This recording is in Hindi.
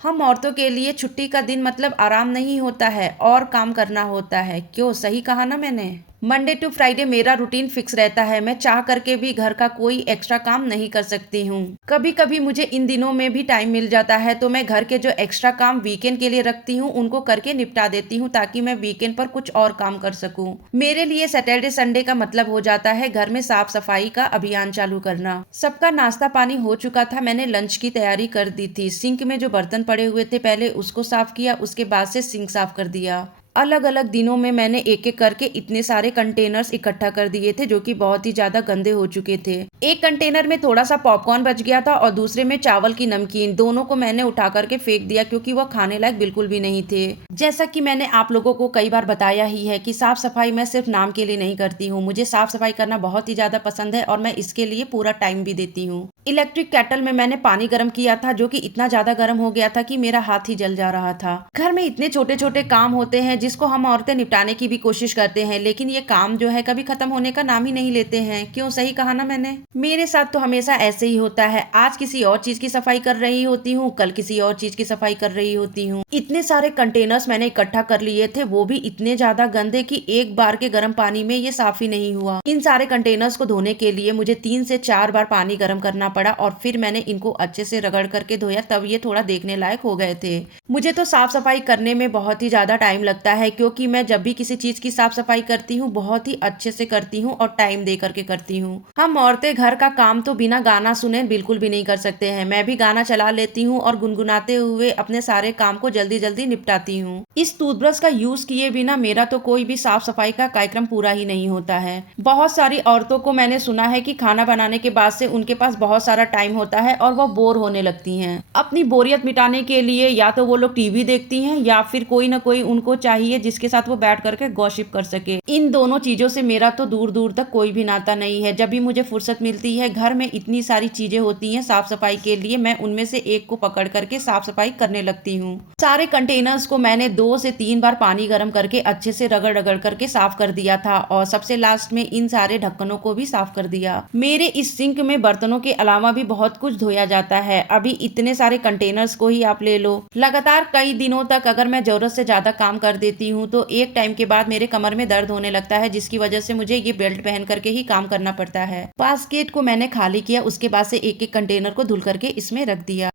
हम औरतों के लिए छुट्टी का दिन मतलब आराम नहीं होता है और काम करना होता है। क्यों, सही कहा ना मैंने? मंडे टू फ्राइडे मेरा रूटीन फिक्स रहता है। मैं चाह करके भी घर का कोई एक्स्ट्रा काम नहीं कर सकती हूँ। कभी कभी मुझे इन दिनों में भी टाइम मिल जाता है तो मैं घर के जो एक्स्ट्रा काम वीकेंड के लिए रखती हूँ उनको करके निपटा देती हूँ ताकि मैं वीकेंड पर कुछ और काम कर सकूँ। मेरे लिए सैटरडे संडे का मतलब हो जाता है घर में साफ सफाई का अभियान चालू करना। सबका नाश्ता पानी हो चुका था, मैंने लंच की तैयारी कर दी थी। सिंक में जो बर्तन पड़े हुए थे पहले उसको साफ किया, उसके बाद से सिंक साफ कर दिया। अलग अलग दिनों में मैंने एक एक करके इतने सारे कंटेनर्स इकट्ठा कर दिए थे जो कि बहुत ही ज्यादा गंदे हो चुके थे। एक कंटेनर में थोड़ा सा पॉपकॉर्न बच गया था और दूसरे में चावल की नमकीन। दोनों को मैंने उठा करके फेंक दिया क्योंकि वह खाने लायक बिल्कुल भी नहीं थे। जैसा कि मैंने आप लोगों को कई बार बताया ही है कि साफ सफाई मैं सिर्फ नाम के लिए नहीं करती हूँ। मुझे साफ सफाई करना बहुत ही ज्यादा पसंद है और मैं इसके लिए पूरा टाइम भी देती हूँ। इलेक्ट्रिक केटल में मैंने पानी गर्म किया था जो कि इतना ज्यादा गर्म हो गया था कि मेरा हाथ ही जल जा रहा था। घर में इतने छोटे छोटे काम होते हैं जिसको हम औरतें निपटाने की भी कोशिश करते हैं, लेकिन ये काम जो है कभी खत्म होने का नाम ही नहीं लेते हैं। क्यों, सही कहा ना मैंने? मेरे साथ तो हमेशा ऐसे ही होता है। आज किसी और चीज की सफाई कर रही होती हूँ, कल किसी और चीज की सफाई कर रही होती हूँ। इतने सारे कंटेनर्स मैंने इकट्ठा कर लिए थे, वो भी इतने ज्यादा गंदे कि एक बार के गर्म पानी में ये साफ ही नहीं हुआ। इन सारे कंटेनर्स को धोने के लिए मुझे 3 से 4 बार पानी गर्म करना पड़ा और फिर मैंने इनको अच्छे से रगड़ करके धोया, तब ये थोड़ा देखने लायक हो गए थे। मुझे तो साफ सफाई करने में बहुत ही ज्यादा टाइम लगता है क्योंकि मैं जब भी किसी चीज की साफ सफाई करती हूँ बहुत ही अच्छे से करती हूँ और टाइम दे करके करती हूँ। हम औरतें घर का काम तो बिना गाना सुने बिल्कुल भी नहीं कर सकते हैं। मैं भी गाना चला लेती हूँ और गुनगुनाते हुए अपने सारे काम को जल्दी जल्दी निपटाती हूँ। इस टूथब्रश का यूज किए बिना मेरा तो कोई भी साफ सफाई का कार्यक्रम पूरा ही नहीं होता है। बहुत सारी औरतों को मैंने सुना है कि खाना बनाने के बाद से उनके पास बहुत सारा टाइम होता है और वो बोर होने लगती हैं। अपनी बोरियत मिटाने के लिए या तो वो लोग टीवी देखती हैं या फिर कोई ना कोई उनको चाहिए जिसके साथ वो बैठ करके गॉसिप कर सके। इन दोनों चीजों से मेरा तो दूर दूर तक कोई भी नाता नहीं है। जब भी मुझे फुर्सत मिलती है, घर में इतनी सारी चीजें होती हैं साफ सफाई के लिए, मैं उनमें से एक को पकड़ करके साफ सफाई करने लगती हूँ। सारे कंटेनर्स को मैंने 2 से 3 बार पानी गर्म करके अच्छे से रगड़ रगड़ करके साफ कर दिया था और सबसे लास्ट में इन सारे ढक्कनों को भी साफ कर दिया। मेरे इस सिंक में बर्तनों के अलावा भी बहुत कुछ धोया जाता है। अभी इतने सारे कंटेनर्स को ही आप ले लो, लगातार कई दिनों तक अगर मैं जरूरत से ज्यादा काम कर देती हूँ तो एक टाइम के बाद मेरे कमर में दर्द होने लगता है, जिसकी वजह से मुझे ये बेल्ट पहन करके ही काम करना पड़ता है। बास्केट को मैंने खाली किया, उसके बाद से एक एक कंटेनर को धुल करके इसमें रख दिया।